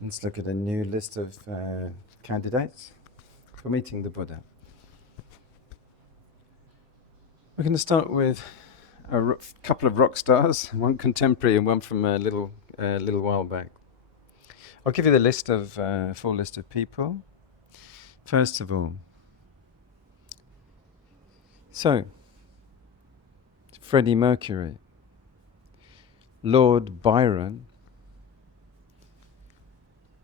Let's look at a new list of candidates for meeting the Buddha. We're going to start with a couple of rock stars, one contemporary and one from a little while back. I'll give you the list of full list of people. First of all, so Freddie Mercury, Lord Byron,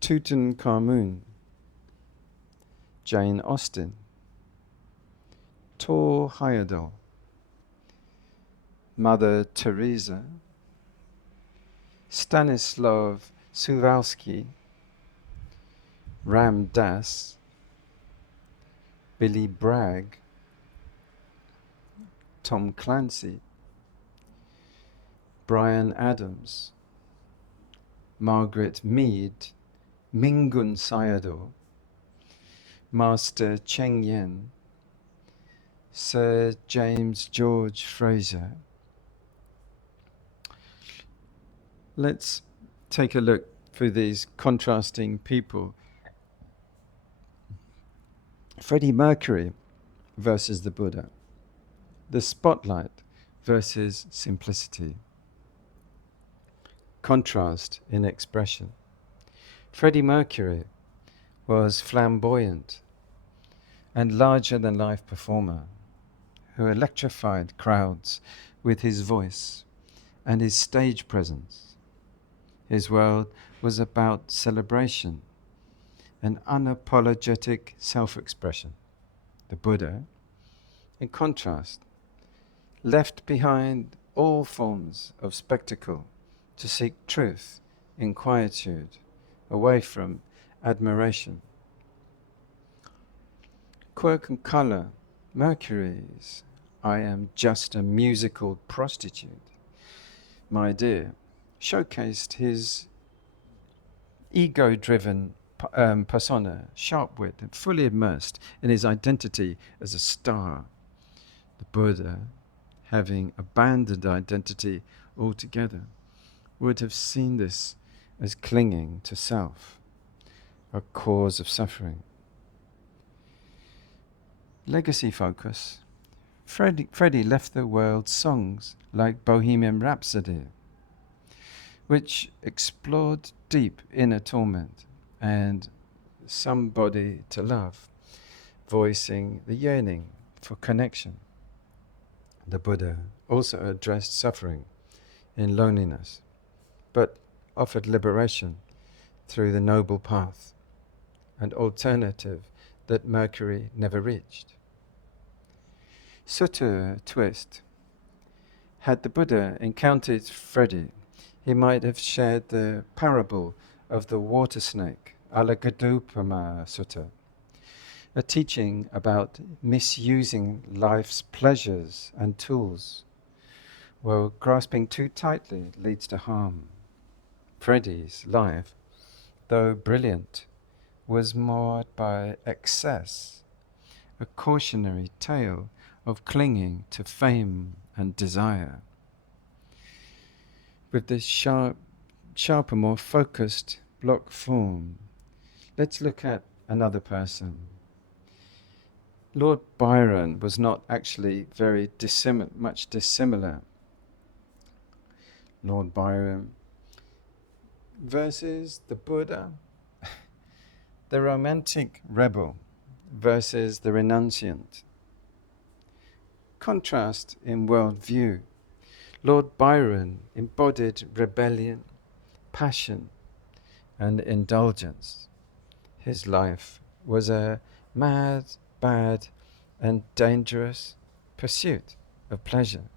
Tutankhamun, Jane Austen, Thor Heyerdahl, Mother Teresa, Stanislav Suwalski, Ram Dass, Billy Bragg, Tom Clancy, Bryan Adams, Margaret Mead, Mingun Sayadaw, Master Cheng Yen, Sir James George Fraser. Let's take a look through these contrasting people. Freddie Mercury versus the Buddha. The spotlight versus simplicity. Contrast in expression. Freddie Mercury was flamboyant and larger-than-life performer who electrified crowds with his voice and his stage presence. His world was about celebration and unapologetic self-expression. The Buddha, in contrast, left behind all forms of spectacle to seek truth in quietude, away from admiration. Quirk and colour, Mercury's "I am just a musical prostitute," my dear, showcased his ego-driven persona, sharp-wit and fully immersed in his identity as a star. The Buddha, having abandoned identity altogether, would have seen this as clinging to self, a cause of suffering. Legacy focus. Freddie left the world songs like Bohemian Rhapsody, which explored deep inner torment and somebody to love, voicing the yearning for connection. The Buddha also addressed suffering in loneliness, but offered liberation through the noble path, an alternative that Mercury never reached. Sutta twist. Had the Buddha encountered Freddie, he might have shared the parable of the water snake, Alagadupama Sutta, a teaching about misusing life's pleasures and tools, while grasping too tightly leads to harm. Freddie's life, though brilliant, was marred by excess, a cautionary tale of clinging to fame and desire. With this sharper, more focused block form, let's look at another person. Lord Byron was not actually very much dissimilar. Lord Byron versus the Buddha, the romantic rebel versus the renunciant. Contrast in worldview. Lord Byron embodied rebellion, passion, and indulgence. His life was a mad, bad, and dangerous pursuit of pleasure,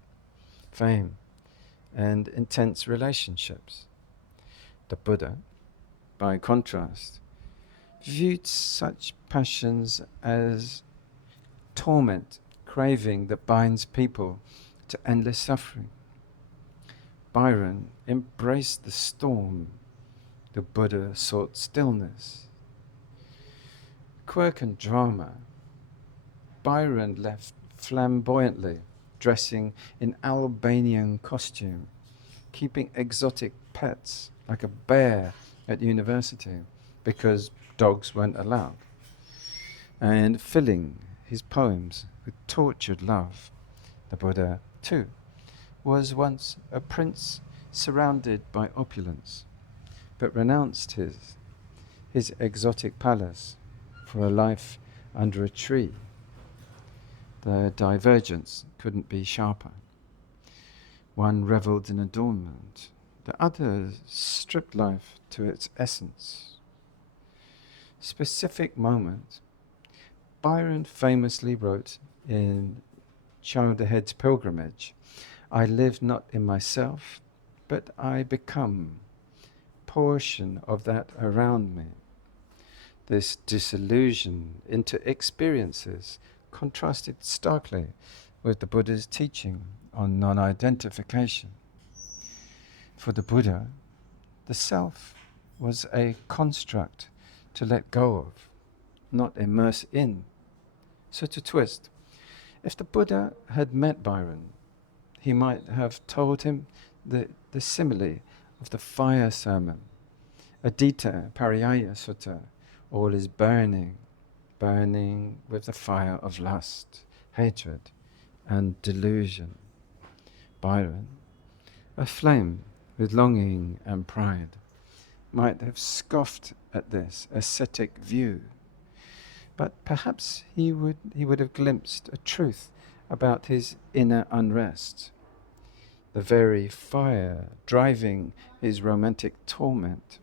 fame, and intense relationships. The Buddha, by contrast, viewed such passions as torment, craving that binds people to endless suffering. Byron embraced the storm. The Buddha sought stillness. Quirk and drama. Byron left flamboyantly, dressing in Albanian costume, keeping exotic pets like a bear at university because dogs weren't allowed, and filling his poems with tortured love. The Buddha, too, was once a prince surrounded by opulence, but renounced his exotic palace for a life under a tree. The divergence couldn't be sharper. One revelled in adornment, the other stripped life to its essence. Specific moment. Byron famously wrote in Chowderhead's Pilgrimage, "I live not in myself, but I become portion of that around me." This disillusion into experiences contrasted starkly with the Buddha's teaching on non-identification. For the Buddha, the self was a construct to let go of, not immerse in. So to twist, if the Buddha had met Byron, he might have told him the simile of the fire sermon, Adita Pariyaya Sutta, all is burning, burning with the fire of lust, hatred, and delusion. Byron, aflame with longing and pride, might have scoffed at this ascetic view, but perhaps he would have glimpsed a truth about his inner unrest, the very fire driving his romantic torment.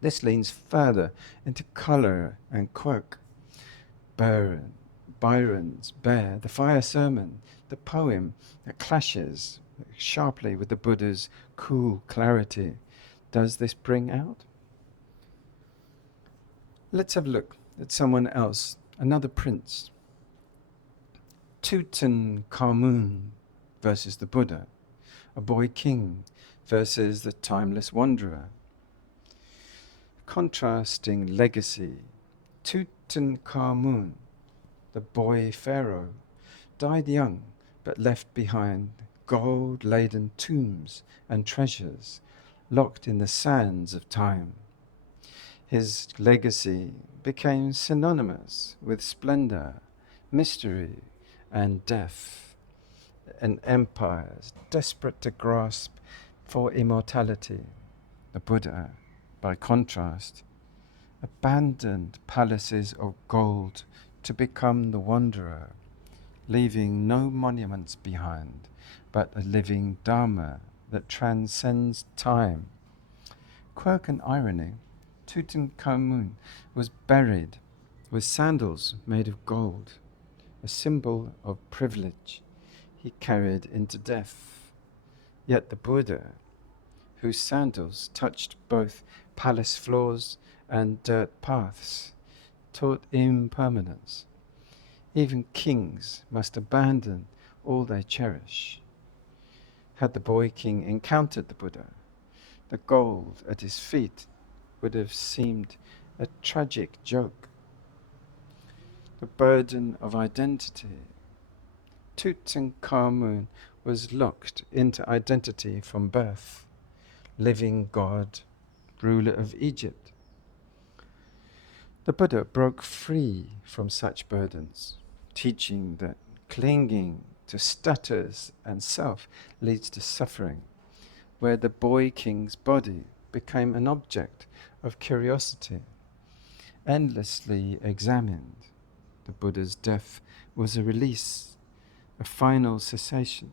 This leans further into colour and quirk. Byron's Bear, the fire sermon, the poem that clashes sharply with the Buddha's cool clarity. Does this bring out? Let's have a look at someone else, another prince. Tutankhamun versus the Buddha, a boy king versus the timeless wanderer. Contrasting legacy. Tutankhamun, the boy pharaoh, died young but left behind gold-laden tombs and treasures locked in the sands of time. His legacy became synonymous with splendor, mystery, and death, and empires desperate to grasp for immortality. The Buddha, by contrast, abandoned palaces of gold to become the wanderer, leaving no monuments behind, but a living Dharma that transcends time. Quirk and irony, Tutankhamun was buried with sandals made of gold, a symbol of privilege he carried into death. Yet the Buddha, whose sandals touched both palace floors and dirt paths, taught impermanence. Even kings must abandon all they cherish. Had the boy king encountered the Buddha, the gold at his feet would have seemed a tragic joke. The burden of identity. Tutankhamun was locked into identity from birth, living god, ruler of Egypt. The Buddha broke free from such burdens, teaching that clinging to status and self leads to suffering, where the boy king's body became an object of curiosity, endlessly examined. The Buddha's death was a release, a final cessation,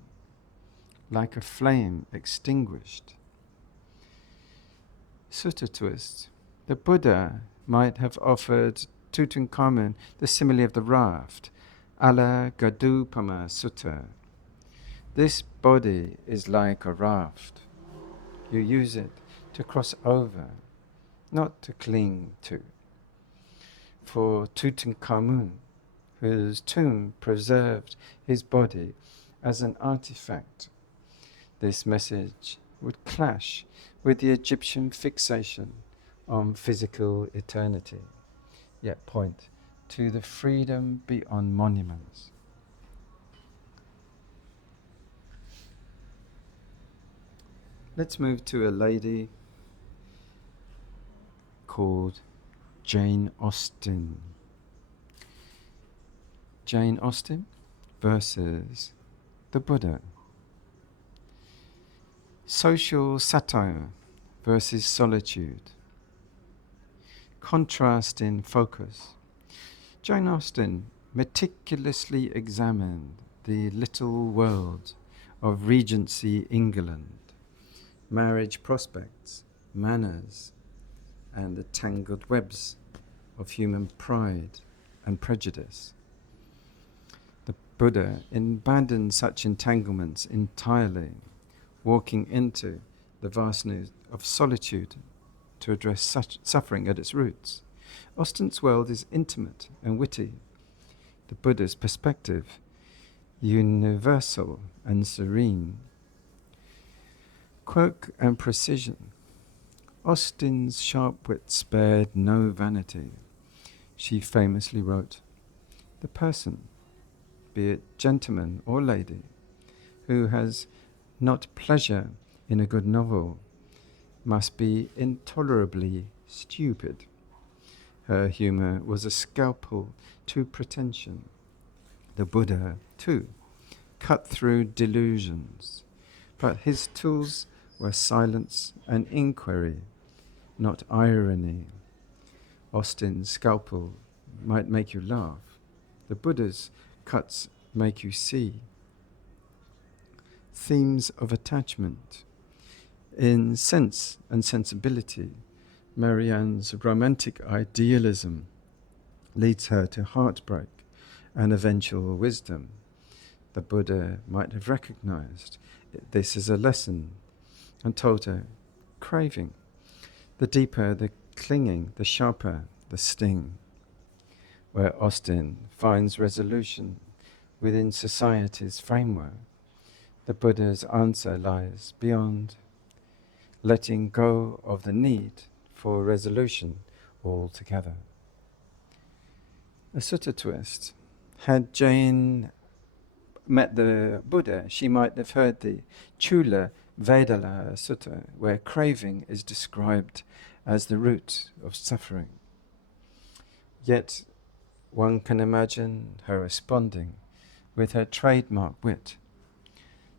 like a flame extinguished. Sutta twist. The Buddha might have offered Tutankhamun the simile of the raft, ala Gadupama Sutta. This body is like a raft. You use it to cross over, not to cling to. For Tutankhamun, whose tomb preserved his body as an artifact, this message would clash with the Egyptian fixation on physical eternity, yet point to the freedom beyond monuments. Let's move to a lady called Jane Austen. Jane Austen versus the Buddha. Social satire versus solitude. Contrast in focus. Jane Austen meticulously examined the little world of Regency England, marriage prospects, manners, and the tangled webs of human pride and prejudice. The Buddha abandoned such entanglements entirely, walking into the vastness of solitude to address such suffering at its roots. Austen's world is intimate and witty. The Buddha's perspective, universal and serene. Quirk and precision. Austen's sharp wit spared no vanity. She famously wrote, "The person, be it gentleman or lady, who has not pleasure in a good novel must be intolerably stupid." Her humour was a scalpel to pretension. The Buddha, too, cut through delusions, but his tools were silence and inquiry, not irony. Austen's scalpel might make you laugh. The Buddha's cuts make you see. Themes of attachment. In Sense and Sensibility, Marianne's romantic idealism leads her to heartbreak and eventual wisdom. The Buddha might have recognized this as a lesson and told her, craving. The deeper the clinging, the sharper the sting. Where Austen finds resolution within society's framework, the Buddha's answer lies beyond, letting go of the need for resolution altogether. A Sutta twist. Had Jane met the Buddha, she might have heard the Chula Vedalla Sutta, where craving is described as the root of suffering. Yet one can imagine her responding with her trademark wit.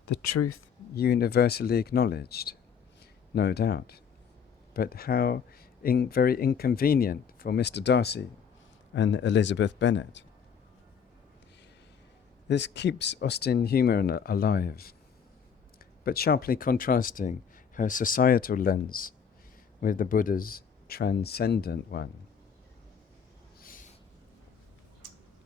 The truth universally acknowledged, no doubt, but how very inconvenient for Mr. Darcy and Elizabeth Bennet. This keeps Austen humour alive, but sharply contrasting her societal lens with the Buddha's transcendent one.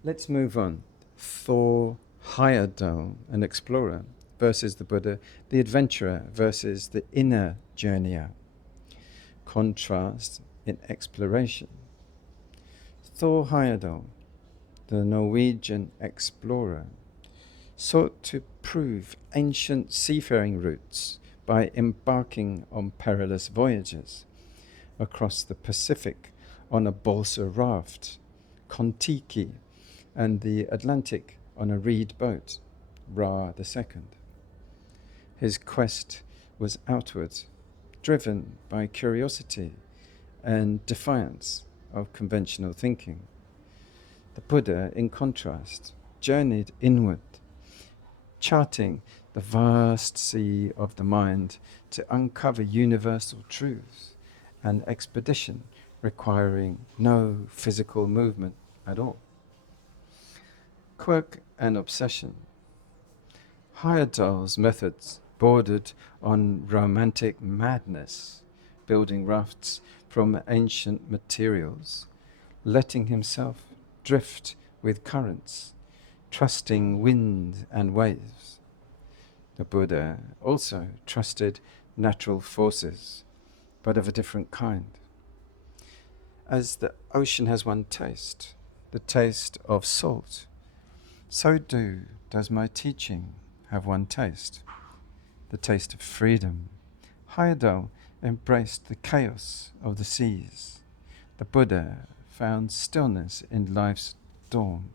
Let's move on. Thor, Heyerdahl, an explorer, versus the Buddha, the adventurer versus the inner journeyer. Contrast in exploration. Thor Heyerdahl, the Norwegian explorer, sought to prove ancient seafaring routes by embarking on perilous voyages across the Pacific on a balsa raft, Kon-Tiki, and the Atlantic on a reed boat, Ra II. His quest was outward, driven by curiosity and defiance of conventional thinking. The Buddha, in contrast, journeyed inward, charting the vast sea of the mind to uncover universal truths, an expedition requiring no physical movement at all. Quirk and obsession. Heyerdahl's methods bordered on romantic madness, building rafts from ancient materials, letting himself drift with currents, trusting wind and waves. The Buddha also trusted natural forces, but of a different kind. As the ocean has one taste, the taste of salt, so does my teaching have one taste, the taste of freedom. Heyerdahl embraced the chaos of the seas. The Buddha found stillness in life's storm.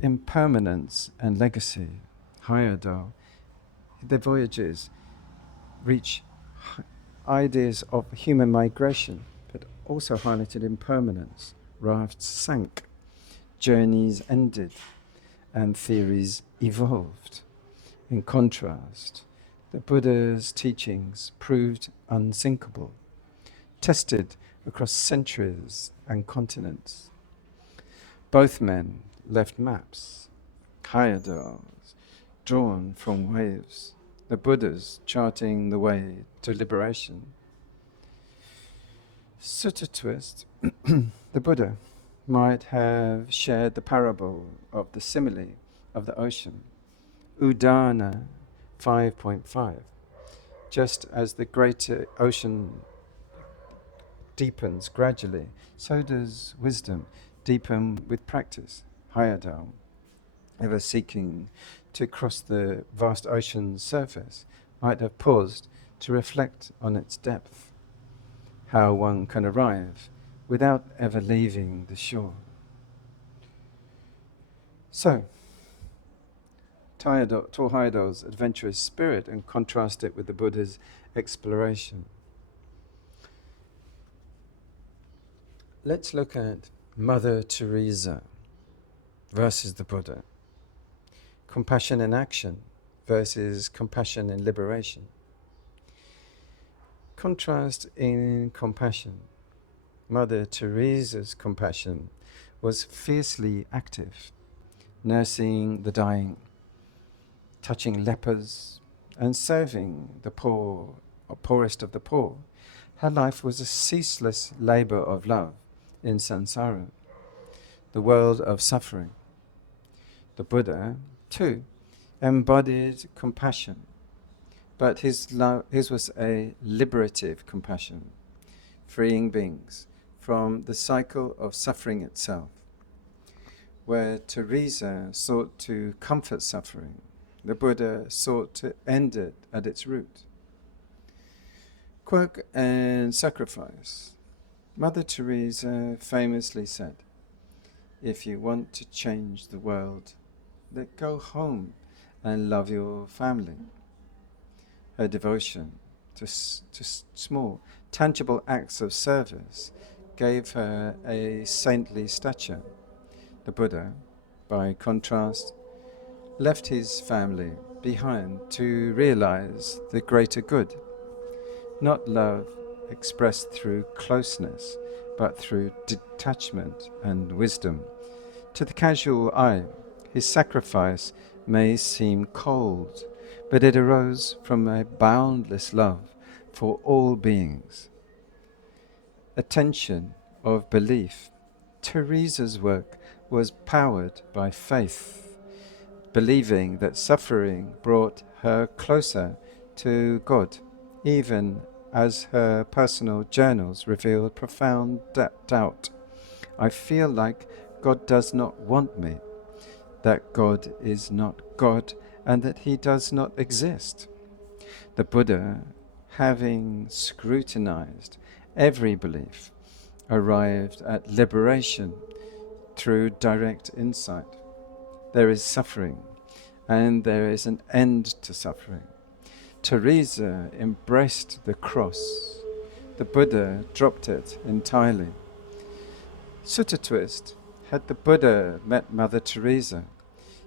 Impermanence and legacy. Heyerdahl, their voyages reach ideas of human migration, but also highlighted impermanence. Rafts sank, journeys ended, and theories evolved. In contrast, the Buddha's teachings proved unsinkable, tested across centuries and continents. Both men left maps, Heyerdahls, drawn from waves, the Buddhas charting the way to liberation. Sutta twist, the Buddha might have shared the parable of the simile of the ocean, Udana 5.5. Just as the greater ocean deepens gradually, so does wisdom deepen with practice. Heyerdahl, ever seeking to cross the vast ocean's surface, might have paused to reflect on its depth, how one can arrive without ever leaving the shore. So, Thor Heyerdahl's adventurous spirit and contrast it with the Buddha's exploration. Let's look at Mother Teresa versus the Buddha. Compassion in action versus compassion in liberation. Contrast in compassion. Mother Teresa's compassion was fiercely active, nursing the dying, touching lepers, and serving the poor, or poorest of the poor. Her life was a ceaseless labor of love in samsara, the world of suffering. The Buddha, too, embodied compassion, but his was a liberative compassion, freeing beings from the cycle of suffering itself. Where Teresa sought to comfort suffering, the Buddha sought to end it at its root. Quirk and sacrifice. Mother Teresa famously said, "If you want to change the world, then go home and love your family." Her devotion to small, tangible acts of service gave her a saintly stature. The Buddha, by contrast, left his family behind to realize the greater good, not love expressed through closeness, but through detachment and wisdom. To the casual eye, his sacrifice may seem cold, but it arose from a boundless love for all beings. A tension of belief. Teresa's work was powered by faith, believing that suffering brought her closer to God, even as her personal journals revealed profound doubt. "I feel like God does not want me, that God is not God, and that he does not exist." The Buddha, having scrutinized every belief, arrived at liberation through direct insight. There is suffering, and there is an end to suffering. Teresa embraced the cross. The Buddha dropped it entirely. Sutta twist. Had the Buddha met Mother Teresa,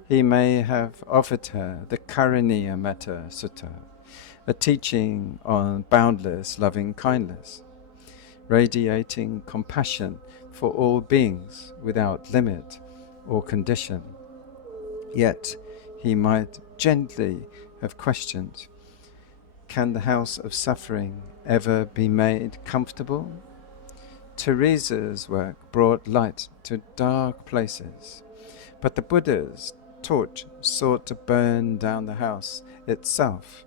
he may have offered her the Karaniya Metta Sutta, a teaching on boundless loving kindness, radiating compassion for all beings without limit or condition. Yet he might gently have questioned, can the house of suffering ever be made comfortable? Teresa's work brought light to dark places, but the Buddha's torch sought to burn down the house itself.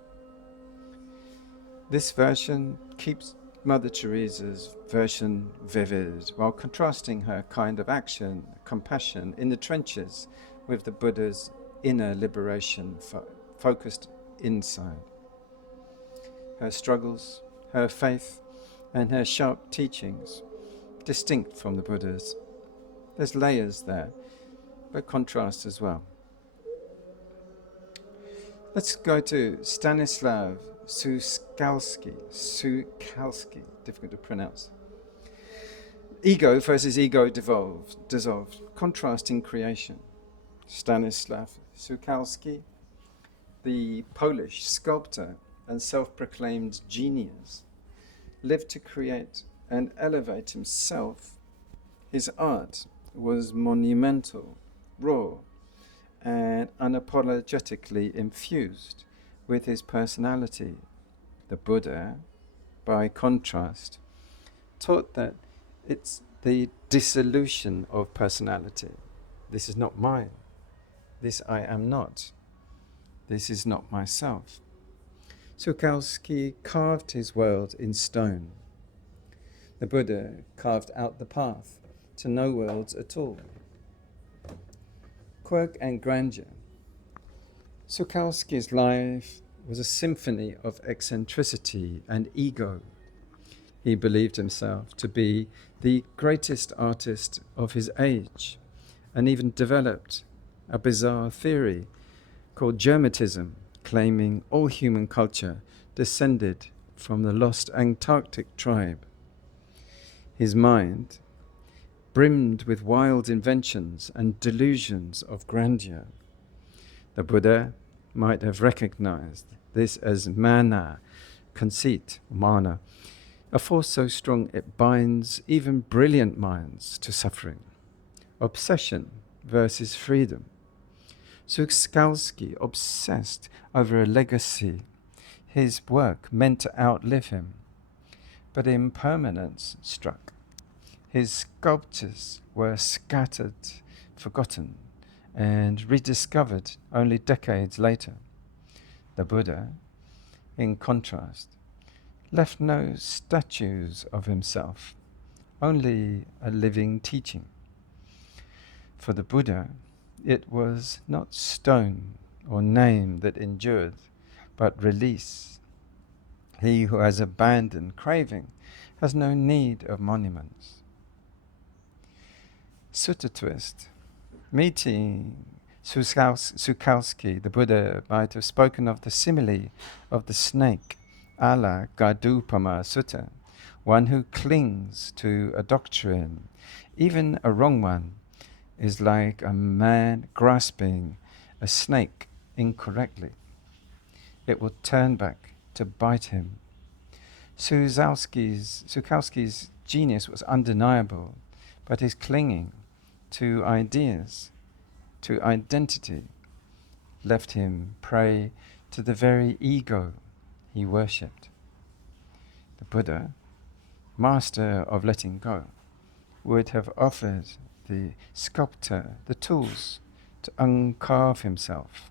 This version keeps Mother Teresa's version vivid, while contrasting her kind of action, compassion in the trenches with the Buddha's inner liberation focused inside. Her struggles, her faith, and her sharp teachings, distinct from the Buddha's. There's layers there, but contrast as well. Let's go to Stanislav Sukalski, difficult to pronounce. Ego versus ego dissolved, contrasting creation. Stanislav Sukalski, the Polish sculptor and self-proclaimed genius, lived to create and elevate himself. His art was monumental, raw, and unapologetically infused with his personality. The Buddha, by contrast, taught that it's the dissolution of personality. This is not mine. This I am not. This is not myself. Sukalski carved his world in stone. The Buddha carved out the path to no worlds at all. Quirk and grandeur. Sukalski's life was a symphony of eccentricity and ego. He believed himself to be the greatest artist of his age, and even developed a bizarre theory called Germatism, claiming all human culture descended from the lost Antarctic tribe. His mind brimmed with wild inventions and delusions of grandeur. The Buddha might have recognized this as mana, conceit, mana, a force so strong it binds even brilliant minds to suffering. Obsession versus freedom. Sukalski obsessed over a legacy. His work meant to outlive him, but impermanence struck. His sculptures were scattered, forgotten, and rediscovered only decades later. The Buddha, in contrast, left no statues of himself, only a living teaching. For the Buddha, it was not stone or name that endured, but release. He who has abandoned craving has no need of monuments. Sutta twist. Meeting Sukalski, the Buddha might have spoken of the simile of the snake, a la Gadupama Sutta, one who clings to a doctrine, even a wrong one, is like a man grasping a snake incorrectly. It will turn back to bite him. Sukalski's genius was undeniable, but his clinging to ideas, to identity, left him prey to the very ego he worshipped. The Buddha, master of letting go, would have offered the sculptor the tools to uncarve himself.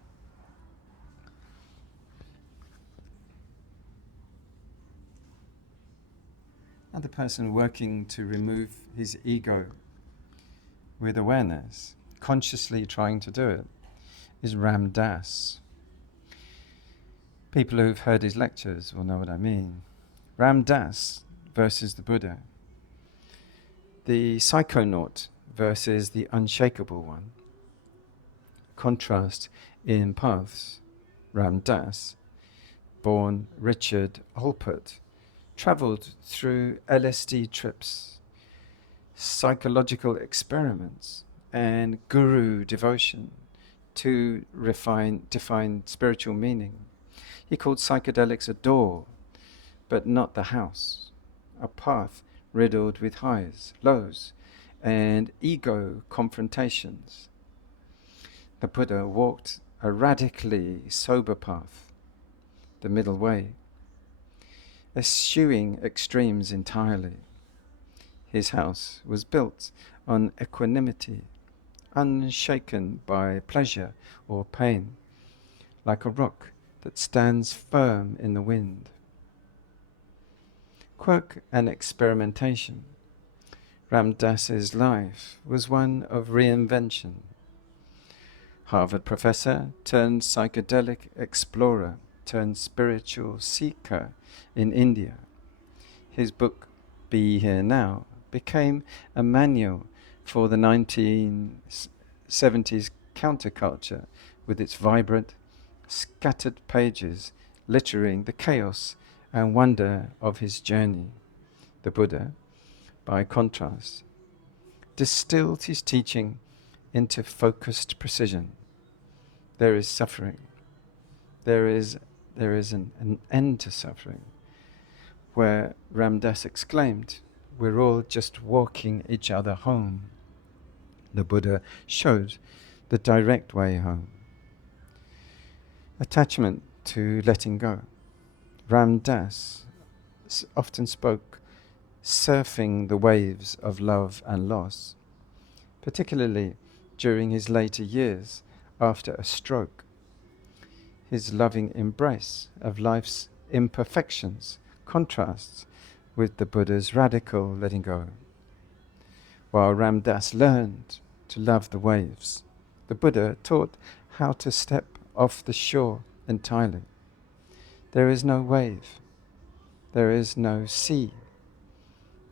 Another person working to remove his ego with awareness, consciously trying to do it, is Ram Dass. People who've heard his lectures will know what I mean. Ram Dass versus the Buddha. The psychonaut versus the unshakable one. Contrast in paths. Ram Dass, born Richard Holpert, travelled through LSD trips, psychological experiments, and guru devotion to define spiritual meaning. He called psychedelics a door, but not the house, a path riddled with highs, lows, and ego confrontations. The Buddha walked a radically sober path, the middle way, eschewing extremes entirely. His house was built on equanimity, unshaken by pleasure or pain, like a rock that stands firm in the wind. Quirk and experimentation. Ram Dass's life was one of reinvention. Harvard professor turned psychedelic explorer turned spiritual seeker in India. His book, Be Here Now, became a manual for the 1970s counterculture with its vibrant, scattered pages littering the chaos and wonder of his journey. The Buddha, by contrast, distilled his teaching into focused precision. There is suffering. There is an end to suffering, where Ram Dass exclaimed, "We're all just walking each other home." The Buddha showed the direct way home. Attachment to letting go. Ram Dass often spoke surfing the waves of love and loss, particularly during his later years after a stroke. His loving embrace of life's imperfections contrasts with the Buddha's radical letting go. While Ram Dass learned to love the waves, the Buddha taught how to step off the shore entirely. There is no wave. There is no sea.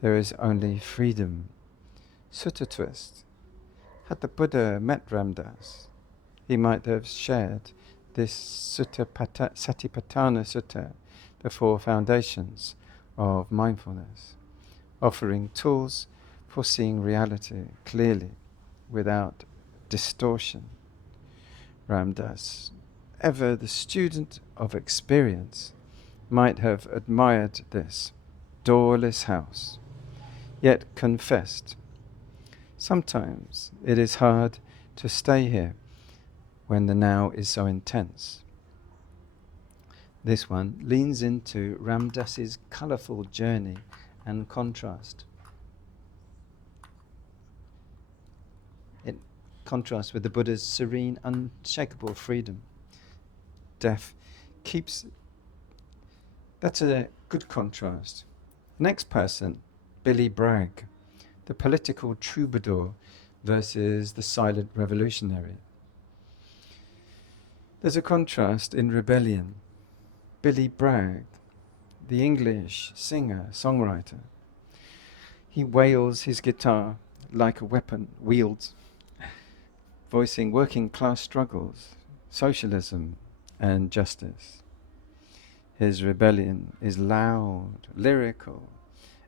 There is only freedom. Sutta twist. Had the Buddha met Ram Dass, he might have shared this Satipatthana Sutta, the four foundations of mindfulness, offering tools for seeing reality clearly without distortion. Ram Dass, ever the student of experience, might have admired this doorless house, yet confessed, "Sometimes it is hard to stay here when the now is so intense." This one leans into Ram Dass's colourful journey and contrast. In contrast with the Buddha's serene, unshakable freedom. Death keeps... That's a good contrast. The next person, Billy Bragg, the political troubadour versus the silent revolutionary. There's a contrast in rebellion. Billy Bragg, the English singer, songwriter, he wails his guitar like a weapon wields, voicing working class struggles, socialism and justice. His rebellion is loud, lyrical,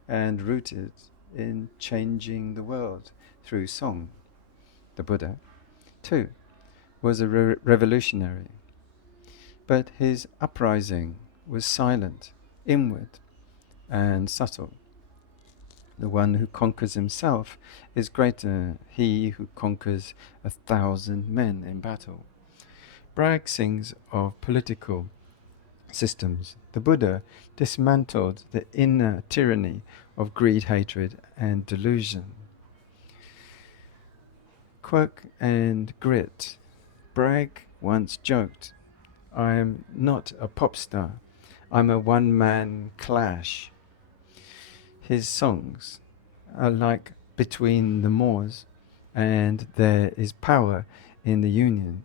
and rooted in changing the world through song. The Buddha, too, was a revolutionary, but his uprising was silent, inward, and subtle. The one who conquers himself is greater, he who conquers 1,000 men in battle. Bragg sings of political systems. The Buddha dismantled the inner tyranny of greed, hatred, and delusion. Quirk and grit. Bragg once joked, "I am not a pop star, I'm a one-man clash." His songs are like Between the Moors and There is Power in the Union,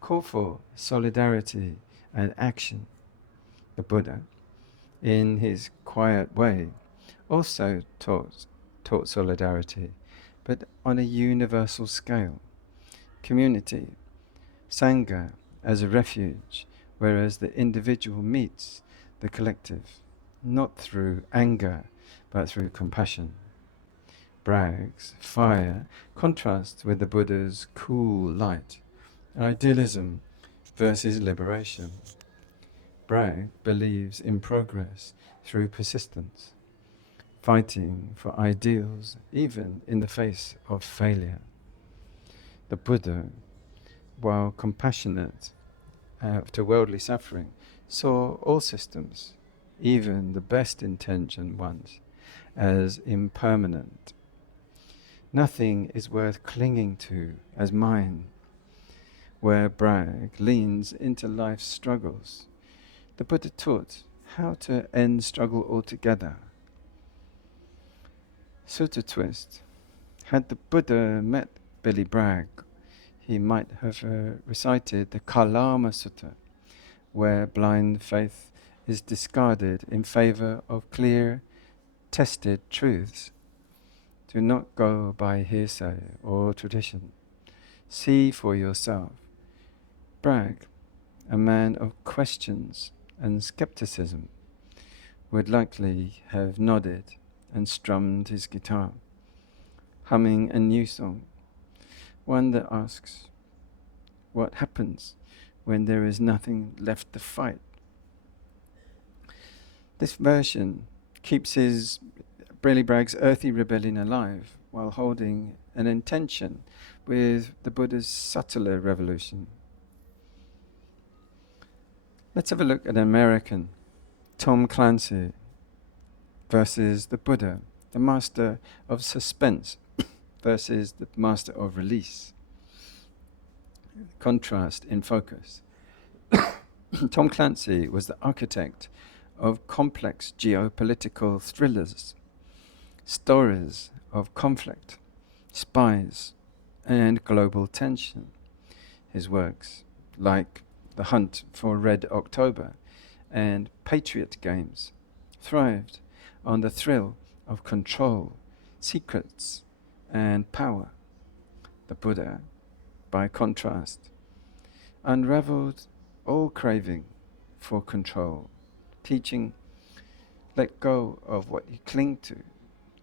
call for solidarity and action. The Buddha, in his quiet way, also taught solidarity, but on a universal scale. Community, Sangha as a refuge, whereas the individual meets the collective, not through anger, but through compassion. Bragg's fire contrasts with the Buddha's cool light, idealism versus liberation. Bragg believes in progress through persistence, fighting for ideals even in the face of failure. The Buddha, while compassionate after worldly suffering, saw all systems, even the best intentioned ones, as impermanent. Nothing is worth clinging to as mine. Where Bragg leans into life's struggles, the Buddha taught how to end struggle altogether. Sutta twist. Had the Buddha met Billy Bragg, he might have recited the Kalama Sutta, where blind faith is discarded in favor of clear, tested truths. Do not go by hearsay or tradition. See for yourself. Bragg, a man of questions and skepticism, would likely have nodded and strummed his guitar, humming a new song, one that asks, what happens when there is nothing left to fight? This version keeps his Bragg's earthy rebellion alive while holding an intention with the Buddha's subtler revolution. Let's have a look at an American, Tom Clancy, versus the Buddha, the master of suspense versus the master of release. Contrast in focus. Tom Clancy was the architect of complex geopolitical thrillers, stories of conflict, spies, and global tension. His works, like The Hunt for Red October and Patriot Games, thrived on the thrill of control, secrets, and power. The Buddha, by contrast, unraveled all craving for control, teaching, let go of what you cling to,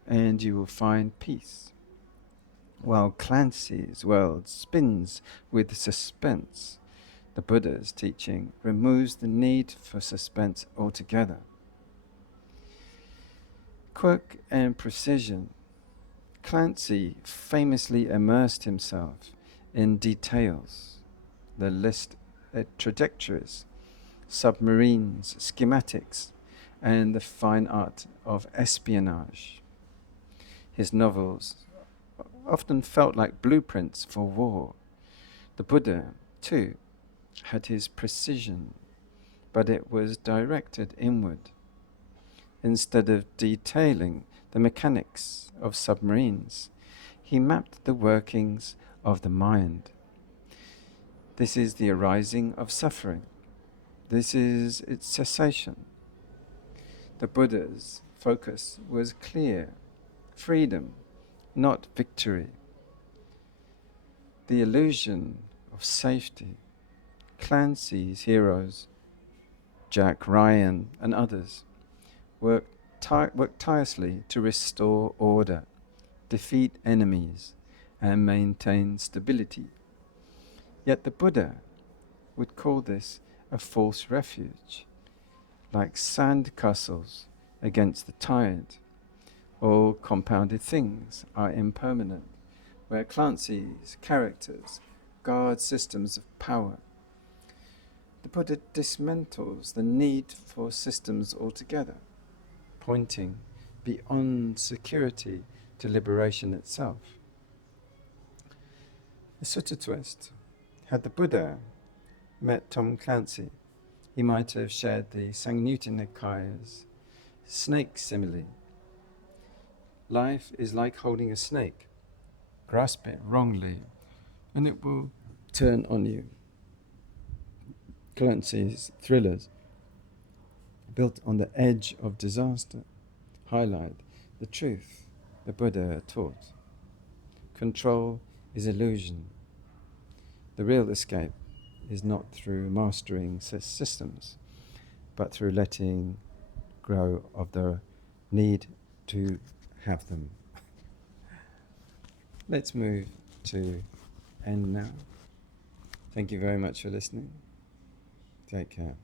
and you will find peace. While Clancy's world spins with suspense, the Buddha's teaching removes the need for suspense altogether. Quirk and precision. Clancy famously immersed himself in details, the list trajectories, submarines, schematics, and the fine art of espionage. His novels often felt like blueprints for war. The Buddha, too, had his precision, but it was directed inward. Instead of detailing the mechanics of submarines, he mapped the workings of the mind. This is the arising of suffering. This is its cessation. The Buddha's focus was clear: freedom, not victory. The illusion of safety. Clancy's heroes, Jack Ryan and others, worked tirelessly to restore order, defeat enemies, and maintain stability. Yet the Buddha would call this a false refuge, like sand castles against the tide. All compounded things are impermanent, where Clancy's characters guard systems of power. The Buddha dismantles the need for systems altogether, pointing beyond security to liberation itself. The Sutta twist. Had the Buddha met Tom Clancy, he might have shared the Samyutta Nikaya's snake simile. Life is like holding a snake. Grasp it wrongly, and it will turn on you. Clancy's thrillers, built on the edge of disaster, highlight the truth the Buddha taught. Control is illusion. The real escape is not through mastering systems, but through letting go of the need to have them. Let's move to end now. Thank you very much for listening. Take care.